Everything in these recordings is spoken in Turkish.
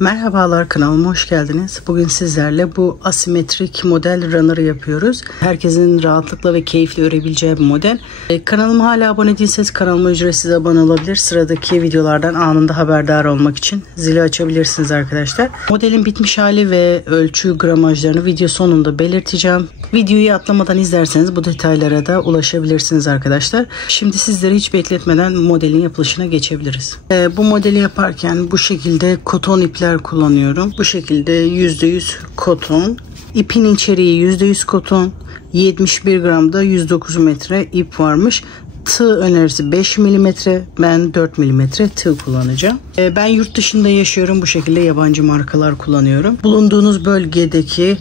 Merhabalar, kanalıma hoş geldiniz. Bugün sizlerle bu asimetrik model runner'ı yapıyoruz. Herkesin rahatlıkla ve keyifle örebileceği bir model. Kanalıma hala abone değilseniz kanalıma ücretsiz abone olabilir. Sıradaki videolardan anında haberdar olmak için zili açabilirsiniz arkadaşlar. Modelin bitmiş hali ve ölçü gramajlarını video sonunda belirteceğim. Videoyu atlamadan izlerseniz bu detaylara da ulaşabilirsiniz arkadaşlar. Şimdi sizleri hiç bekletmeden modelin yapılışına geçebiliriz. Bu modeli yaparken bu şekilde koton ipler kullanıyorum. Bu şekilde %100 koton. İpin içeriği %100 koton. 71 gramda 109 metre ip varmış. Tığ önerisi 5 mm. Ben 4 mm tığ kullanacağım. Ben yurt dışında yaşıyorum. Bu şekilde yabancı markalar kullanıyorum. Bulunduğunuz bölgedeki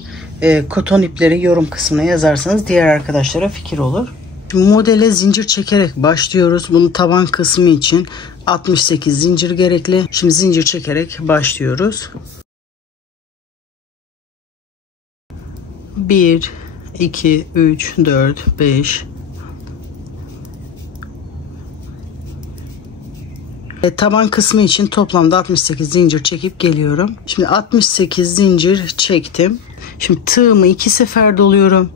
koton ipleri yorum kısmına yazarsanız diğer arkadaşlara fikir olur. Modele zincir çekerek başlıyoruz. Bunun taban kısmı için 68 zincir gerekli. Şimdi zincir çekerek başlıyoruz. 1 2 3 4 5 taban kısmı için toplamda 68 zincir çekip geliyorum. Şimdi 68 zincir çektim. Şimdi tığımı 2 sefer doluyorum.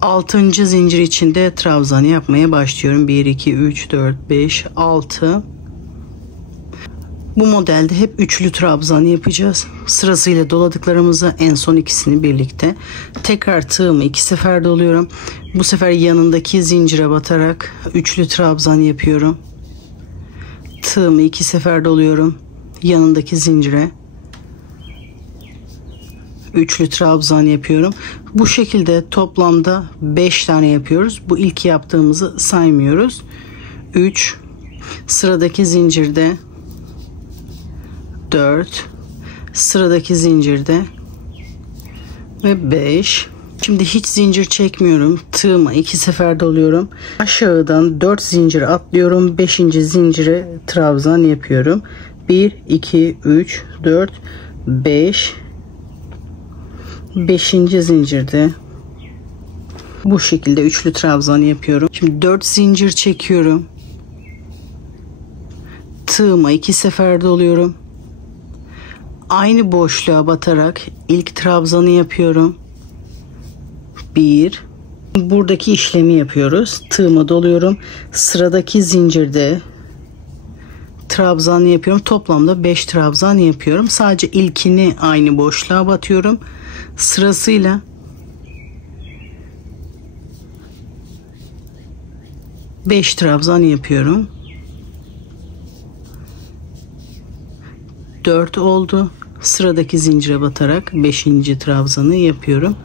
6. zincir içinde trabzanı yapmaya başlıyorum. 1 2 3 4 5 6. Bu modelde hep üçlü trabzanı yapacağız. Sırasıyla doladıklarımızı en son ikisini birlikte. Tekrar tığımı 2 sefer doluyorum. Bu sefer yanındaki zincire batarak üçlü trabzan yapıyorum. Tığımı 2 sefer doluyorum. Yanındaki zincire üçlü trabzan yapıyorum. Bu şekilde toplamda 5 tane yapıyoruz. Bu ilk yaptığımızı saymıyoruz. 3, sıradaki zincirde 4, sıradaki zincirde ve 5. Şimdi hiç zincir çekmiyorum. Tığımı 2 sefer doluyorum. Aşağıdan 4 zincir atlıyorum. 5. zincire trabzan yapıyorum. 1 2 3 4 5. 5. zincirde bu şekilde üçlü trabzan yapıyorum. Şimdi 4 zincir çekiyorum. Tığıma 2 sefer doluyorum. Aynı boşluğa batarak ilk trabzanı yapıyorum. 1. Buradaki işlemi yapıyoruz. Tığıma doluyorum. Sıradaki zincirde trabzan yapıyorum. Toplamda 5 trabzan yapıyorum. Sadece ilkini aynı boşluğa batıyorum. Sırasıyla beş trabzan yapıyorum. 4 oldu. Sıradaki zincire batarak 5. trabzanı yapıyorum.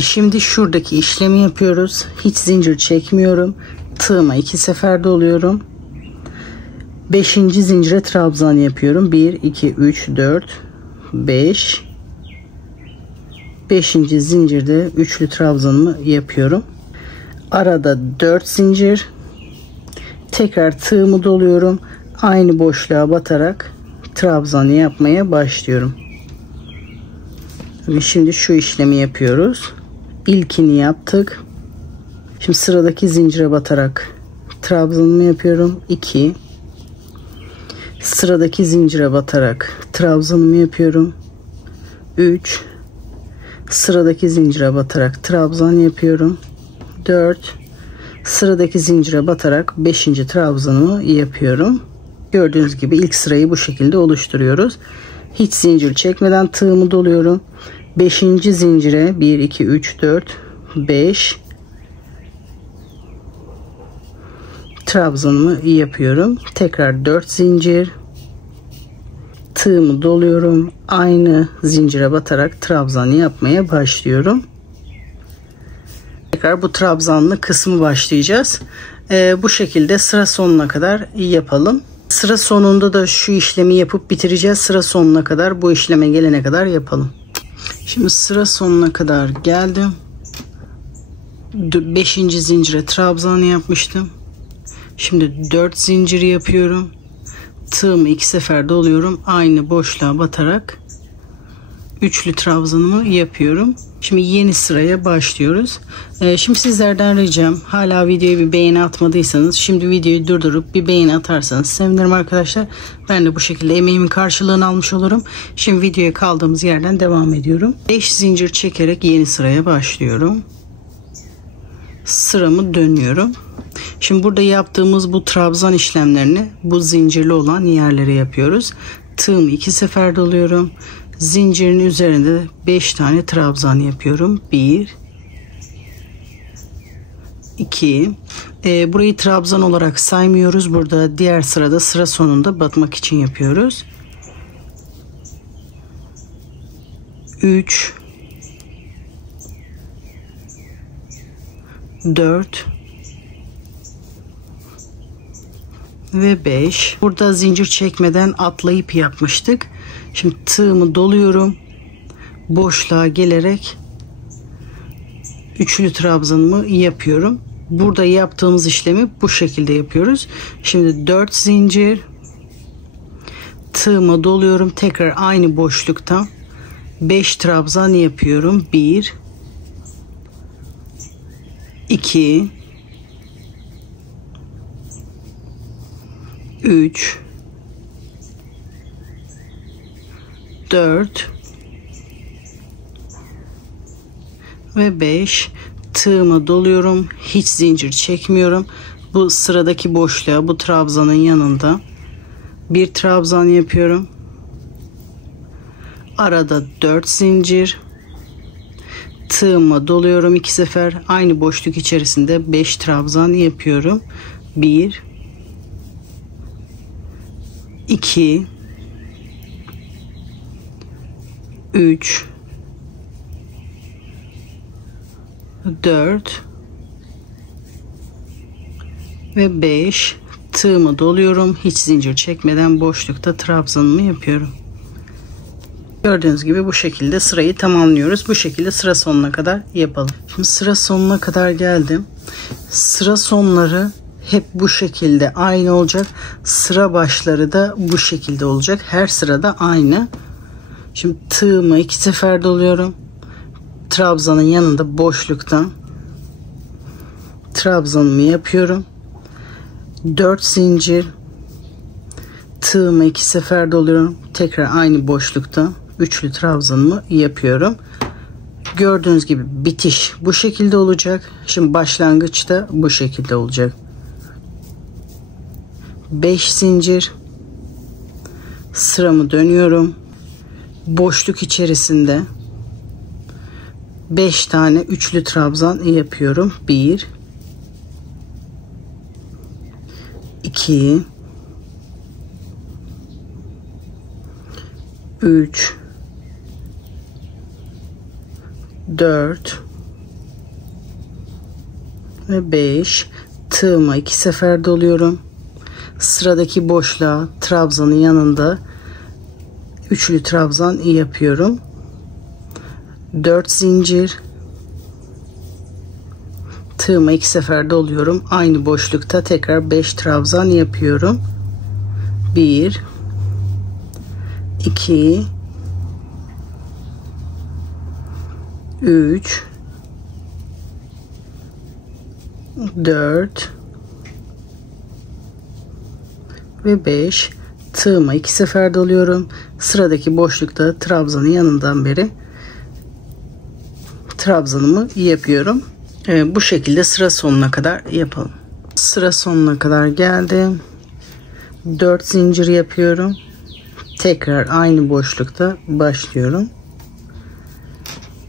Şimdi şuradaki işlemi yapıyoruz. Hiç zincir çekmiyorum. Tığıma 2 sefer doluyorum. 5. zincire trabzan yapıyorum. 1 2 3 4 5. 5. zincirde üçlü trabzanımı yapıyorum. Arada 4 zincir. Tekrar tığımı doluyorum. Aynı boşluğa batarak trabzanı yapmaya başlıyorum. Şimdi şu işlemi yapıyoruz. İlkini yaptık. Şimdi sıradaki zincire batarak trabzanımı yapıyorum. 2. Sıradaki zincire batarak trabzanımı yapıyorum. 3. Sıradaki zincire batarak trabzan yapıyorum. 4. Sıradaki zincire batarak 5. trabzanımı yapıyorum. Gördüğünüz gibi ilk sırayı bu şekilde oluşturuyoruz. Hiç zincir çekmeden tığımı doluyorum. 5. zincire 1 2 3 4 5 trabzanımı yapıyorum. Tekrar 4 zincir. Tığımı doluyorum. Aynı zincire batarak trabzanı yapmaya başlıyorum. Tekrar bu trabzanlı kısmı başlayacağız. Bu şekilde sıra sonuna kadar yapalım. Sıra sonunda da şu işlemi yapıp bitireceğiz. Sıra sonuna kadar, bu işleme gelene kadar yapalım. Şimdi sıra sonuna kadar geldim. 5. zincire trabzan yapmıştım. Şimdi 4 zinciri yapıyorum. Tığımı 2 sefer doluyorum. Aynı boşluğa batarak üçlü trabzanımı yapıyorum. Şimdi yeni sıraya başlıyoruz. Şimdi sizlerden ricam, hala videoya bir beğeni atmadıysanız şimdi videoyu durdurup bir beğeni atarsanız sevinirim arkadaşlar. Ben de bu şekilde emeğimin karşılığını almış olurum. Şimdi videoya kaldığımız yerden devam ediyorum. 5 zincir çekerek yeni sıraya başlıyorum. Sıramı dönüyorum. Şimdi burada yaptığımız bu trabzan işlemlerini bu zincirli olan yerlere yapıyoruz. Tığımı 2 sefer doluyorum. Zincirin üzerinde 5 tane trabzan yapıyorum. 1 2 burayı trabzan olarak saymıyoruz. Burada diğer sırada sıra sonunda batmak için yapıyoruz. 3 4 ve 5. Burada zincir çekmeden atlayıp yapmıştık. Şimdi tığımı doluyorum. Boşluğa gelerek üçlü trabzanımı yapıyorum. Burada yaptığımız işlemi bu şekilde yapıyoruz. Şimdi 4 zincir, tığımı doluyorum. Tekrar aynı boşluktan 5 trabzan yapıyorum. 1 2 3 4 ve 5. Tığımı doluyorum. Hiç zincir çekmiyorum. Bu sıradaki boşluğa, bu trabzanın yanında bir trabzan yapıyorum. Arada 4 zincir. Tığımı doluyorum 2 sefer. Aynı boşluk içerisinde 5 trabzan yapıyorum. 1 2 3 4 ve 5. Tığımı doluyorum. Hiç zincir çekmeden boşlukta trabzanımı yapıyorum. Gördüğünüz gibi bu şekilde sırayı tamamlıyoruz. Bu şekilde sıra sonuna kadar yapalım. Şimdi sıra sonuna kadar geldim. Sıra sonları hep bu şekilde aynı olacak. Sıra başları da bu şekilde olacak. Her sırada aynı. Şimdi tığımı 2 sefer doluyorum. Trabzanın yanında boşluktan trabzanımı yapıyorum. 4 zincir, tığımı 2 sefer doluyorum. Tekrar aynı boşlukta üçlü trabzanımı yapıyorum. Gördüğünüz gibi bitiş bu şekilde olacak. Şimdi başlangıç da bu şekilde olacak. 5 zincir, sıramı dönüyorum. Boşluk içerisinde 5 tane üçlü trabzan yapıyorum. 1 2 3 4 ve 5. Tığıma 2 sefer doluyorum. Sıradaki boşluğa trabzanın yanında üçlü trabzan yapıyorum. 4 zincir, tığıma 2 sefer doluyorum. Aynı boşlukta tekrar 5 trabzan yapıyorum. 1 2 3 4 ve 5. Tığıma 2 sefer doluyorum. Sıradaki boşlukta trabzanın yanından beri trabzanımı yapıyorum. Bu şekilde sıra sonuna kadar yapalım. Sıra sonuna kadar geldim. 4 zincir yapıyorum. Tekrar aynı boşlukta başlıyorum.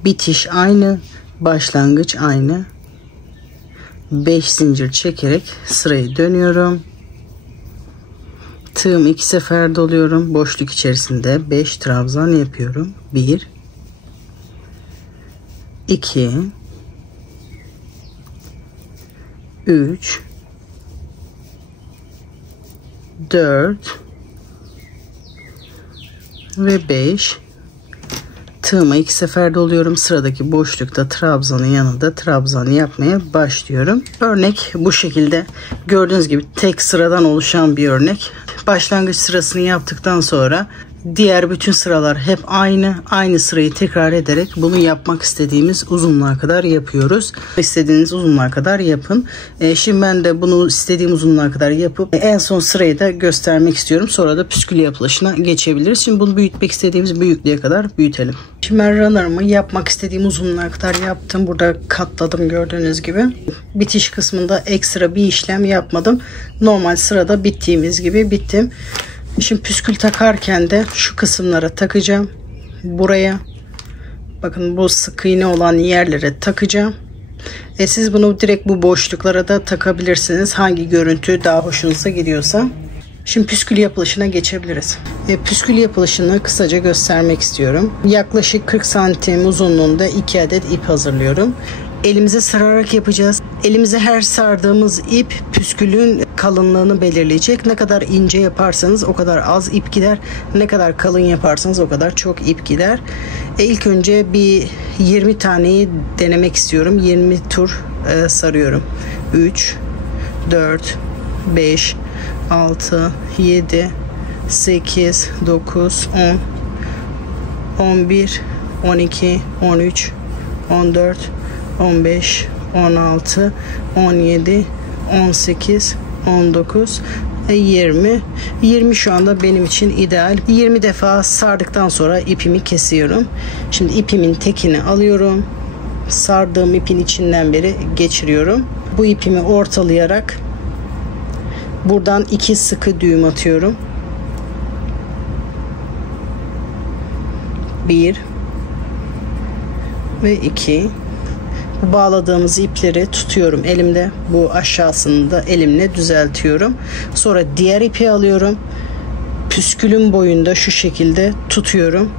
Bitiş aynı, başlangıç aynı. 5 zincir çekerek sırayı dönüyorum. Tığımı 2 sefer doluyorum. Boşluk içerisinde 5 trabzan yapıyorum. 1 2 3 4 ve 5. Tığıma 2 sefer doluyorum. Sıradaki boşlukta trabzanın yanında trabzan yapmaya başlıyorum. Örnek bu şekilde. Gördüğünüz gibi tek sıradan oluşan bir örnek. Başlangıç sırasını yaptıktan sonra Diğer bütün sıralar hep aynı sırayı tekrar ederek bunu yapmak istediğimiz uzunluğa kadar yapıyoruz. İstediğiniz uzunluğa kadar yapın. Şimdi ben de bunu istediğim uzunluğa kadar yapıp en son sırayı da göstermek istiyorum. Sonra da püskül yapılışına geçebiliriz. Şimdi bunu büyütmek istediğimiz büyüklüğe kadar büyütelim. Şimdi ben runner'ımı yapmak istediğim uzunluğa kadar yaptım. Burada katladım gördüğünüz gibi. Bitiş kısmında ekstra bir işlem yapmadım. Normal sırada bittiğimiz gibi bittim. Şimdi püskül takarken de şu kısımlara takacağım. Buraya bakın, bu sık iğne olan yerlere takacağım. Siz bunu direkt bu boşluklara da takabilirsiniz. Hangi görüntü daha hoşunuza gidiyorsa. Şimdi püskül yapılışına geçebiliriz. Püskül yapılışını kısaca göstermek istiyorum. Yaklaşık 40 santim uzunluğunda 2 adet ip hazırlıyorum. Elimize sararak yapacağız. Elimize her sardığımız ip püskülün kalınlığını belirleyecek. Ne kadar ince yaparsanız o kadar az ip gider. Ne kadar kalın yaparsanız o kadar çok ip gider. İlk önce bir 20 taneyi denemek istiyorum. 20 tur sarıyorum. 3, 4, 5, 6, 7, 8, 9, 10, 11, 12, 13, 14, 15, 16, 17, 18, 19, 20. 20 şu anda benim için ideal. 20 defa sardıktan sonra ipimi kesiyorum. Şimdi ipimin tekini alıyorum. Sardığım ipin içinden beri geçiriyorum. Bu ipimi ortalayarak buradan 2 sıkı düğüm atıyorum. 1 ve 2. Bu bağladığımız ipleri tutuyorum elimde. Bu aşağısını da elimle düzeltiyorum. Sonra diğer ipi alıyorum. Püskülün boyunda şu şekilde tutuyorum.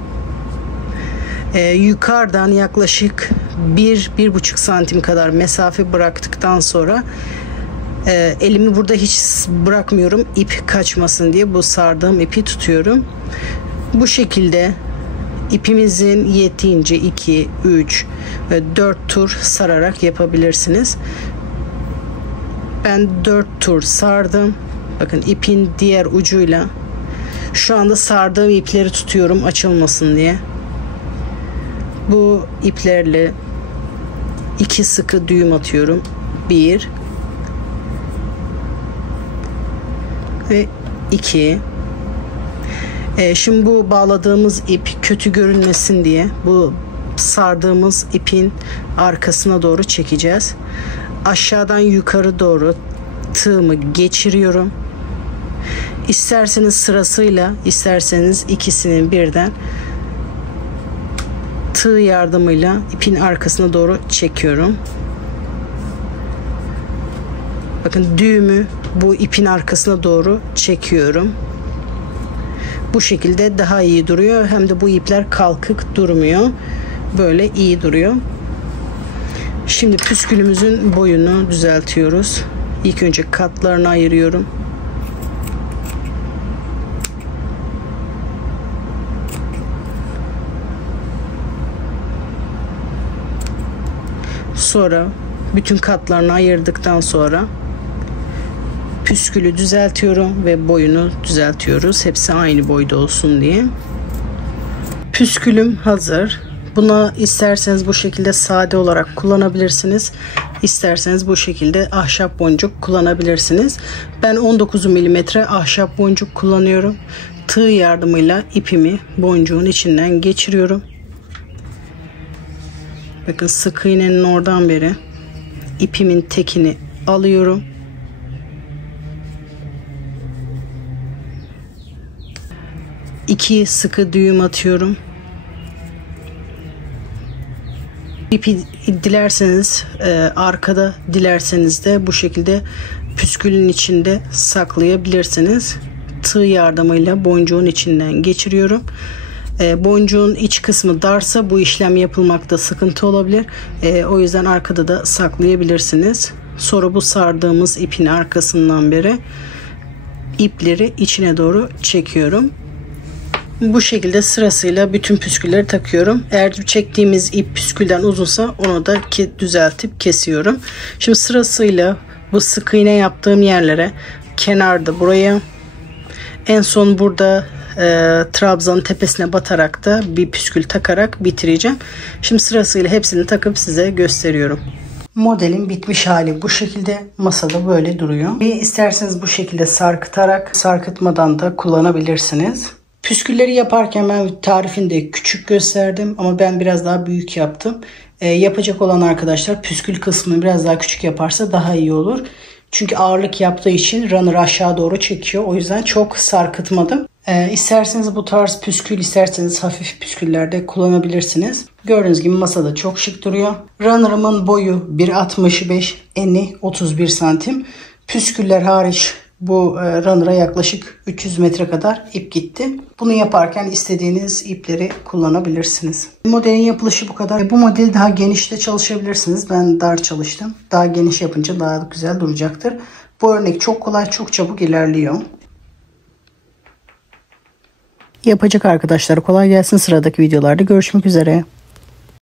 Yukarıdan yaklaşık 1-1,5 santim kadar mesafe bıraktıktan sonra elimi burada hiç bırakmıyorum, ip kaçmasın diye bu sardığım ipi tutuyorum. Bu şekilde ipimizin yettiğince 2, 3 ve 4 tur sararak yapabilirsiniz. Ben 4 tur sardım. Bakın ipin diğer ucuyla şu anda sardığım ipleri tutuyorum açılmasın diye. Bu iplerle 2 sıkı düğüm atıyorum. 1 ve 2. Şimdi bu bağladığımız ip kötü görünmesin diye bu sardığımız ipin arkasına doğru çekeceğiz. Aşağıdan yukarı doğru tığımı geçiriyorum. İsterseniz sırasıyla, isterseniz ikisini birden tığ yardımıyla ipin arkasına doğru çekiyorum. Bakın düğümü bu ipin arkasına doğru çekiyorum. Bu şekilde daha iyi duruyor. Hem de bu ipler kalkık durmuyor. Böyle iyi duruyor. Şimdi püskülümüzün boyunu düzeltiyoruz. İlk önce katlarını ayırıyorum. Sonra bütün katlarını ayırdıktan sonra püskülü düzeltiyorum ve boyunu düzeltiyoruz. Hepsi aynı boyda olsun diye. Püskülüm hazır. Buna isterseniz bu şekilde sade olarak kullanabilirsiniz. İsterseniz bu şekilde ahşap boncuk kullanabilirsiniz. Ben 19 mm ahşap boncuk kullanıyorum. Tığ yardımıyla ipimi boncuğun içinden geçiriyorum. Bakın sık iğnenin oradan beri ipimin tekini alıyorum. İki sıkı düğüm atıyorum. İpi dilerseniz arkada, dilerseniz de bu şekilde püskülün içinde saklayabilirsiniz. Tığ yardımıyla boncuğun içinden geçiriyorum. Boncuğun iç kısmı darsa bu işlem yapılmakta sıkıntı olabilir. O yüzden arkada da saklayabilirsiniz. Sonra bu sardığımız ipin arkasından beri ipleri içine doğru çekiyorum. Bu şekilde sırasıyla bütün püskülleri takıyorum. Eğer çektiğimiz ip püskülden uzunsa onu da düzeltip kesiyorum. Şimdi sırasıyla bu sık iğne yaptığım yerlere, kenarda buraya, En son burada trabzanın tepesine batarak da bir püskül takarak bitireceğim. Şimdi sırasıyla hepsini takıp size gösteriyorum. Modelin bitmiş hali bu şekilde. Masada böyle duruyor. İsterseniz bu şekilde sarkıtarak, sarkıtmadan da kullanabilirsiniz. Püskülleri yaparken ben tarifini de küçük gösterdim ama ben biraz daha büyük yaptım. Yapacak olan arkadaşlar püskül kısmını biraz daha küçük yaparsa daha iyi olur. Çünkü ağırlık yaptığı için runner aşağı doğru çekiyor. O yüzden çok sarkıtmadım. İsterseniz bu tarz püskül, isterseniz hafif püsküllerde kullanabilirsiniz. Gördüğünüz gibi masada çok şık duruyor. Runner'ımın boyu 1.65, eni 31 santim. Püsküller hariç bu runner'a yaklaşık 300 metre kadar ip gitti. Bunu yaparken istediğiniz ipleri kullanabilirsiniz. Modelin yapılışı bu kadar. Bu modeli daha geniş de çalışabilirsiniz. Ben dar çalıştım. Daha geniş yapınca daha güzel duracaktır. Bu örnek çok kolay, çok çabuk ilerliyor. Yapacak arkadaşlar kolay gelsin. Sıradaki videolarda görüşmek üzere.